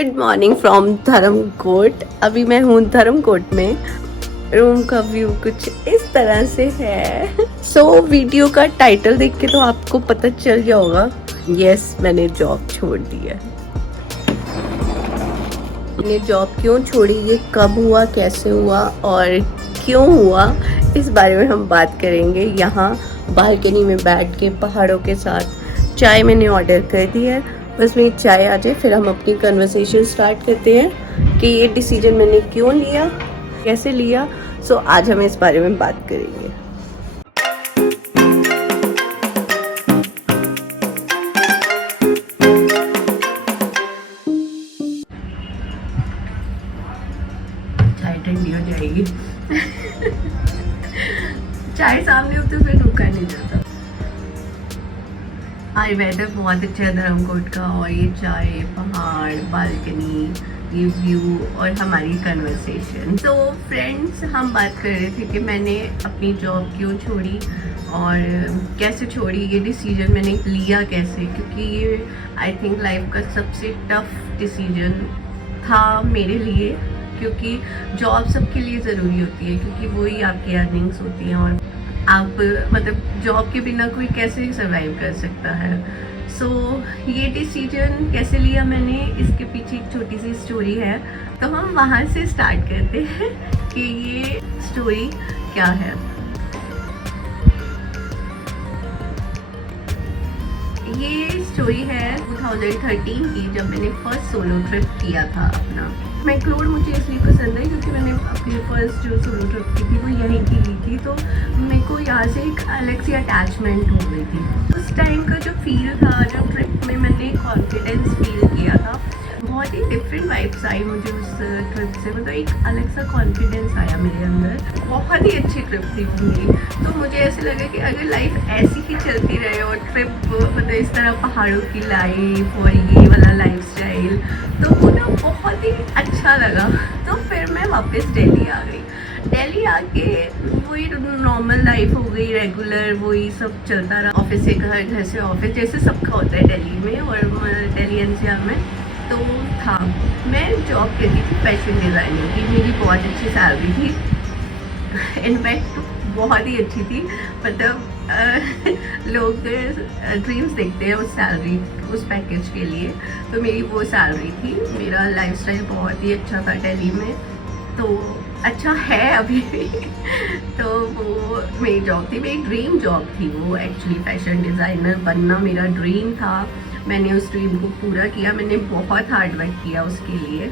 Good morning from Dharamkot. अभी मैं हूँ धर्मकोट में। रूम का व्यू कुछ इस तरह से है। वीडियो का टाइटल देख के तो आपको पता चल गया होगा। यस, मैंने जॉब छोड़ दी है। मैंने जॉब क्यों छोड़ी, ये कब हुआ, कैसे हुआ और क्यों हुआ, इस बारे में हम बात करेंगे। यहाँ बालकनी में बैठ के पहाड़ों के साथ चाय मैंने ऑर्डर कर दी है। बस मेरी चाय आ जाए फिर हम अपनी कन्वर्सेशन स्टार्ट करते हैं कि ये डिसीजन मैंने क्यों लिया, कैसे लिया। आज हम इस बारे में बात करेंगे। चाय ठंडी हो जाएगी। चाय सामने हो तो फिर रुका नहीं जाता। आज वेदर बहुत अच्छा है धर्मकोट का, और ये चाय, पहाड़, बालकनी, ये व्यू और हमारी कन्वर्सेशन। फ्रेंड्स, हम बात कर रहे थे कि मैंने अपनी जॉब क्यों छोड़ी और कैसे छोड़ी, ये डिसीजन मैंने लिया कैसे, क्योंकि ये आई थिंक लाइफ का सबसे टफ डिसीजन था मेरे लिए। क्योंकि जॉब सबके लिए ज़रूरी होती है, क्योंकि वही आपकी अर्निंग्स होती हैं और आप मतलब जॉब के बिना कोई कैसे सर्वाइव कर सकता है। ये डिसीजन कैसे लिया मैंने, इसके पीछे एक छोटी सी स्टोरी है। तो हम वहाँ से स्टार्ट करते हैं कि ये स्टोरी क्या है। ये स्टोरी है 2013 की, जब मैंने फर्स्ट सोलो ट्रिप किया था अपना। मैक्लोड मुझे इसलिए पसंद है क्योंकि मैंने अपनी फर्स्ट जो सोलो ट्रिप की थी वो यहीं की ली थी। तो मेरे को यहाँ से एक अलग सी अटैचमेंट हो गई थी। उस टाइम का जो फील था, जो ट्रिप में मैंने कॉन्फिडेंस फील किया था, बहुत ही डिफरेंट वाइब्स आई मुझे उस ट्रिप से। मतलब एक अलग सा कॉन्फिडेंस आया मेरे अंदर। बहुत ही अच्छी ट्रिप थी वो मेरी। तो मुझे ऐसे लगा कि अगर लाइफ ऐसी ही चलती रहे और ट्रिप मतलब इस तरह पहाड़ों की लाइफ और ये वाला लाइफस्टाइल, तो वो ना बहुत ही अच्छा लगा। तो फिर मैं वापस दिल्ली आ गई। दिल्ली आके वही नॉर्मल लाइफ हो गई, रेगुलर वही सब चलता रहा। ऑफिस से घर, घर से ऑफिस, जैसे सबका होता है दिल्ली में और दिल्ली एनसीआर में। तो था, मैं जॉब करती थी फैशन डिज़ाइनिंग की। मेरी बहुत अच्छी सैलरी थी, इनफैक्ट बहुत ही अच्छी थी। मतलब लोग ड्रीम्स देखते हैं उस सैलरी, उस पैकेज के लिए। तो मेरी वो सैलरी थी। मेरा लाइफस्टाइल बहुत ही अच्छा था दिल्ली में, तो अच्छा है अभी भी। तो वो मेरी जॉब थी, मेरी ड्रीम जॉब थी वो। एक्चुअली फैशन डिज़ाइनर बनना मेरा ड्रीम था। मैंने उस ड्रीम को पूरा किया, मैंने बहुत हार्ड वर्क किया उसके लिए।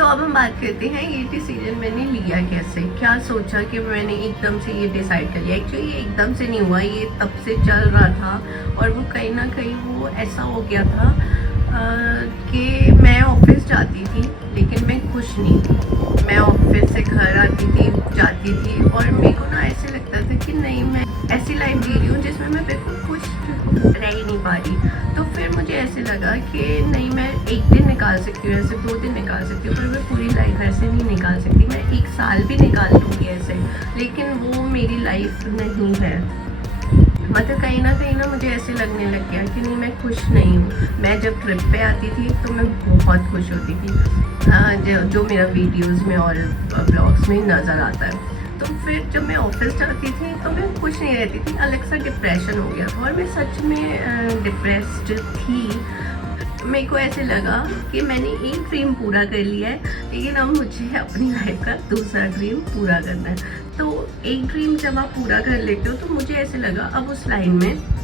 अब हम बात करते हैं ये डिसीजन मैंने लिया कैसे, क्या सोचा कि मैंने एकदम से ये डिसाइड कर लिया। एक्चुअली ये एकदम से नहीं हुआ, ये तब से चल रहा था। और वो कहीं ना कहीं वो ऐसा हो गया था कि मैं ऑफिस जाती थी लेकिन मैं खुश नहीं थी। मैं ऑफिस से घर आती थी, जाती थी, और मेरे को ना ऐसे लगता था कि नहीं, मैं ऐसी लाइफ जी रही हूँ जिसमें मैं बिल्कुल खुश रह ही नहीं पा रही। तो फिर मुझे ऐसे लगा कि नहीं, मैं एक दिन निकाल सकती हूँ, ऐसे 2 दिन निकाल सकती हूँ, पर मैं पूरी लाइफ ऐसे नहीं निकाल सकती। मैं 1 साल भी निकाल लूँगी ऐसे, लेकिन वो मेरी लाइफ नहीं है। मतलब कहीं ना मुझे ऐसे लगने लग गया कि नहीं, मैं खुश नहीं हूँ। मैं जब ट्रिप पे आती थी तो मैं बहुत खुश होती थी, जो मेरा वीडियोस में और ब्लॉग्स में नज़र आता है। तो फिर जब मैं ऑफिस जाती थी तो मैं खुश नहीं रहती थी, अलग सा डिप्रेशन हो गया था और मैं सच में डिप्रेस्ड थी। मेरे को ऐसे लगा कि मैंने एक ड्रीम पूरा कर लिया है, लेकिन अब मुझे अपनी लाइफ का दूसरा ड्रीम पूरा करना है। तो एक ड्रीम जब आप पूरा कर लेते हो तो मुझे ऐसे लगा अब उस लाइन में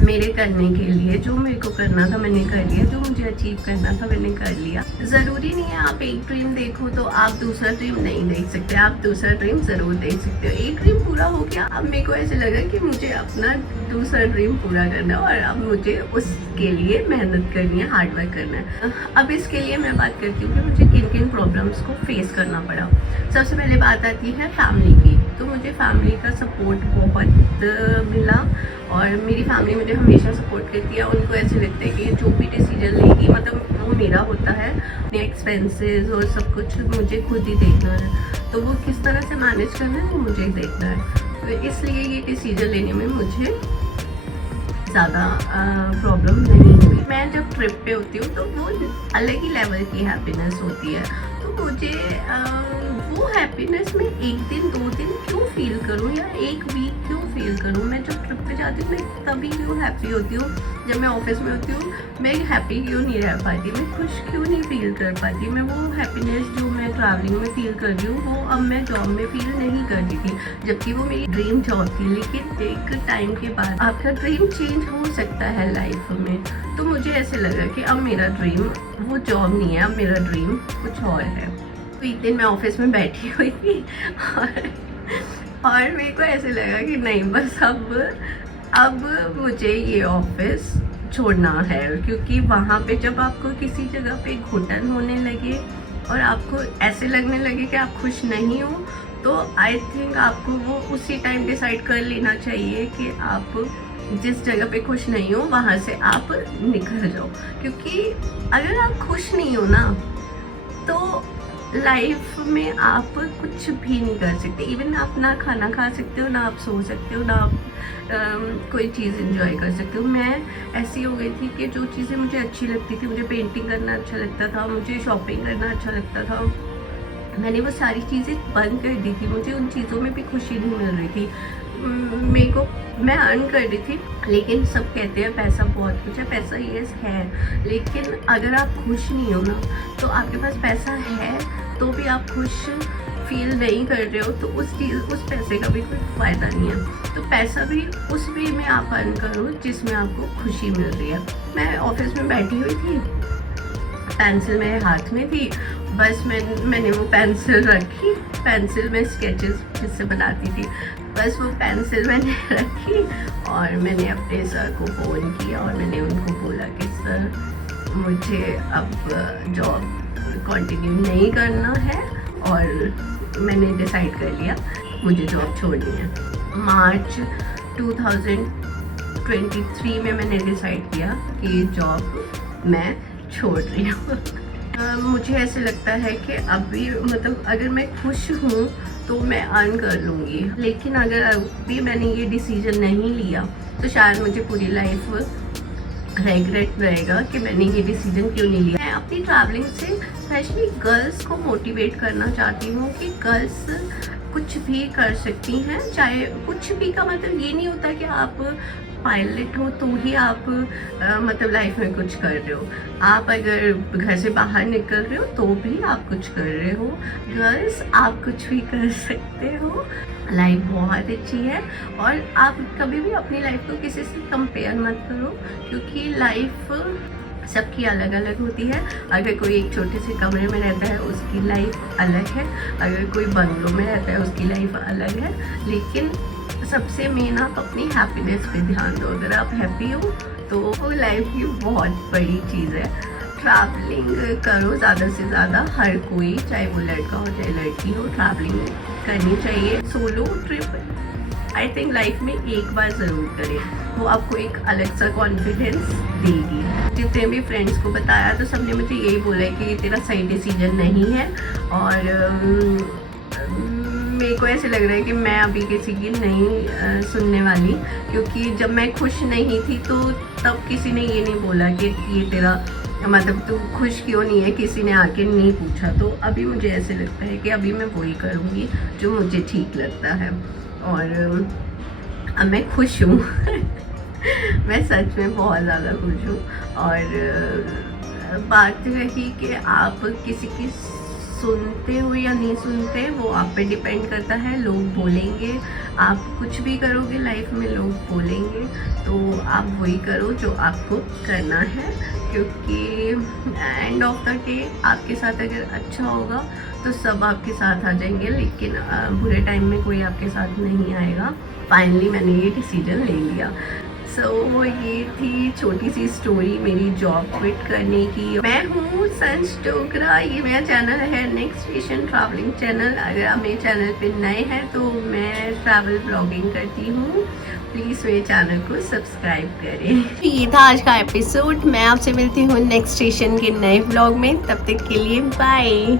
मेरे करने के लिए जो मेरे को करना था मैंने कर लिया, जो मुझे अचीव करना था मैंने कर लिया। ज़रूरी नहीं है आप एक ड्रीम देखो तो आप दूसरा ड्रीम नहीं देख सकते, आप दूसरा ड्रीम ज़रूर देख सकते हो। एक ड्रीम पूरा हो गया, अब मेरे को ऐसे लगा कि मुझे अपना दूसरा ड्रीम पूरा करना है और अब मुझे उसके लिए मेहनत करनी है, हार्ड वर्क करना है। अब इसके लिए मैं बात करती हूँ कि मुझे किन किन प्रॉब्लम्स को फेस करना पड़ा। सबसे पहले बात आती है फैमिली की। तो मुझे फैमिली का सपोर्ट बहुत मिला और मेरी फैमिली मुझे हमेशा सपोर्ट करती है। उनको ऐसे लगता है कि जो भी डिसीजन लेगी मतलब वो मेरा होता है, अपने एक्सपेंसेस और सब कुछ मुझे खुद ही देखना है। तो वो किस तरह से मैनेज करना है वो मुझे ही देखना है। तो इसलिए ये डिसीजन लेने में मुझे ज़्यादा प्रॉब्लम नहीं हुई। मैं जब ट्रिप पे होती हूँ तो वो अलग ही लेवल की हैप्पीनेस होती है। तो मुझे वो हैप्पीनेस में 1 दिन 2 दिन क्यों फील करूँ या 1 वीक क्यों फील करूँ। मैं जब ट्रिप पे जाती हूँ मैं तभी क्यों हैप्पी होती हूँ। जब मैं ऑफिस में होती हूँ मैं हैप्पी क्यों नहीं रह पाती, मैं खुश क्यों नहीं फील कर पाती। मैं वो हैप्पीनेस जो मैं ट्रैवलिंग में फील कर रही हूँ वो अब मैं जॉब में फील नहीं करती थी, जबकि वो मेरी ड्रीम जॉब थी। लेकिन एक टाइम के बाद आपका ड्रीम चेंज हो सकता है लाइफ में। तो मुझे ऐसे लगा कि अब मेरा ड्रीम वो जॉब नहीं है, अब मेरा ड्रीम कुछ और है। तो एक दिन मैं ऑफिस में बैठी हुई थी और मेरे को ऐसे लगा कि नहीं बस अब मुझे ये ऑफिस छोड़ना है, क्योंकि वहाँ पे जब आपको किसी जगह पे घुटन होने लगे और आपको ऐसे लगने लगे कि आप खुश नहीं हो, तो आई थिंक आपको वो उसी टाइम डिसाइड कर लेना चाहिए कि आप जिस जगह पे खुश नहीं हो वहाँ से आप निकल जाओ। क्योंकि अगर आप खुश नहीं हो ना तो लाइफ में आप कुछ भी नहीं कर सकते। इवन आप ना खाना खा सकते हो, ना आप सो सकते हो, ना आप कोई चीज़ एंजॉय कर सकते हो। मैं ऐसी हो गई थी कि जो चीज़ें मुझे अच्छी लगती थी, मुझे पेंटिंग करना अच्छा लगता था, मुझे शॉपिंग करना अच्छा लगता था, मैंने वो सारी चीज़ें बंद कर दी थी। मुझे उन चीज़ों में भी खुशी नहीं मिल रही थी। मेरे को मैं अर्न कर रही थी, लेकिन सब कहते हैं पैसा बहुत कुछ है, पैसा यस है, लेकिन अगर आप खुश नहीं हो ना तो आपके पास पैसा है तो भी आप खुश फील नहीं कर रहे हो, तो उस पैसे का भी कोई फ़ायदा नहीं है। तो पैसा भी उस वे में आप अर्न करो जिसमें आपको खुशी मिल रही है। मैं ऑफिस में बैठी हुई थी, पेंसिल मेरे हाथ में थी, बस मैंने वो पेंसिल रखी, पेंसिल में स्केचेस जिससे बनाती थी, बस वो पेंसिल मैंने रखी और मैंने अपने सर को फ़ोन किया और मैंने उनको बोला कि सर मुझे अब जॉब कंटिन्यू नहीं करना है और मैंने डिसाइड कर लिया मुझे जॉब छोड़नी है। मार्च 2023 में मैंने डिसाइड किया कि जॉब मैं छोड़ रही हूँ। मुझे ऐसे लगता है कि अभी मतलब अगर मैं खुश हूँ तो मैं अर्न कर लूँगी, लेकिन अगर अभी मैंने ये डिसीजन नहीं लिया तो शायद मुझे पूरी लाइफ रेग्रेट रहेगा कि मैंने ये डिसीजन क्यों नहीं लिया। मैं अपनी ट्रैवलिंग से स्पेशली गर्ल्स को मोटिवेट करना चाहती हूँ कि गर्ल्स कुछ भी कर सकती हैं। चाहे कुछ भी का मतलब ये नहीं होता कि आप पायलट हो तो ही आप मतलब लाइफ में कुछ कर रहे हो। आप अगर घर से बाहर निकल रहे हो तो भी आप कुछ कर रहे हो। गर्ल्स आप कुछ भी कर सकते हो, लाइफ बहुत अच्छी है। और आप कभी भी अपनी लाइफ को किसी से कंपेयर मत करो, क्योंकि लाइफ सबकी अलग अलग होती है। अगर कोई एक छोटे से कमरे में रहता है उसकी लाइफ अलग है, अगर कोई बंगलों में रहता है उसकी लाइफ अलग है। लेकिन सबसे मेन आप अपनी हैप्पीनेस पे ध्यान दो। अगर आप हैप्पी हो तो वो लाइफ की बहुत बड़ी चीज़ है। ट्रैवलिंग करो ज़्यादा से ज़्यादा, हर कोई, चाहे वो लड़का हो चाहे लड़की हो, ट्रैवलिंग करनी चाहिए। Solo trip I think life में एक बार ज़रूर करें, वो आपको एक अलग सा कॉन्फिडेंस देगी। जितने भी फ्रेंड्स को बताया तो सबने मुझे यही बोला है कि ये तेरा सही डिसीजन नहीं है। और मेरे को ऐसे लग रहा है कि मैं अभी किसी की नहीं सुनने वाली, क्योंकि जब मैं खुश नहीं थी तो तब किसी ने ये नहीं बोला कि ये तेरा मतलब तू खुश क्यों नहीं है, किसी ने आके नहीं पूछा। तो अभी मुझे ऐसे लगता है कि अभी मैं वही करूँगी जो मुझे ठीक लगता है। और अब मैं खुश हूँ मैं सच में बहुत ज़्यादा खुश हूँ। और बात रही कि आप किसी की सुनते हो या नहीं सुनते, वो आप पे डिपेंड करता है। लोग बोलेंगे, आप कुछ भी करोगे लाइफ में लोग बोलेंगे, तो आप वही करो जो आपको करना है, क्योंकि एंड ऑफ द डे आपके साथ अगर अच्छा होगा तो सब आपके साथ आ जाएंगे, लेकिन बुरे टाइम में कोई आपके साथ नहीं आएगा। फाइनली मैंने ये डिसीजन ले लिया। सो ये थी छोटी सी स्टोरी मेरी जॉब क्विट करने की। मैं हूँ संस डोगरा, ये मेरा चैनल है नेक्स्ट स्टेशन ट्रैवलिंग चैनल। अगर आप मेरे चैनल पे नए हैं तो मैं ट्रैवल ब्लॉगिंग करती हूँ, प्लीज़ मेरे चैनल को सब्सक्राइब करें। ये था आज का एपिसोड। मैं आपसे मिलती हूँ नेक्स्ट स्टेशन के नए ब्लॉग में, तब तक के लिए बाय।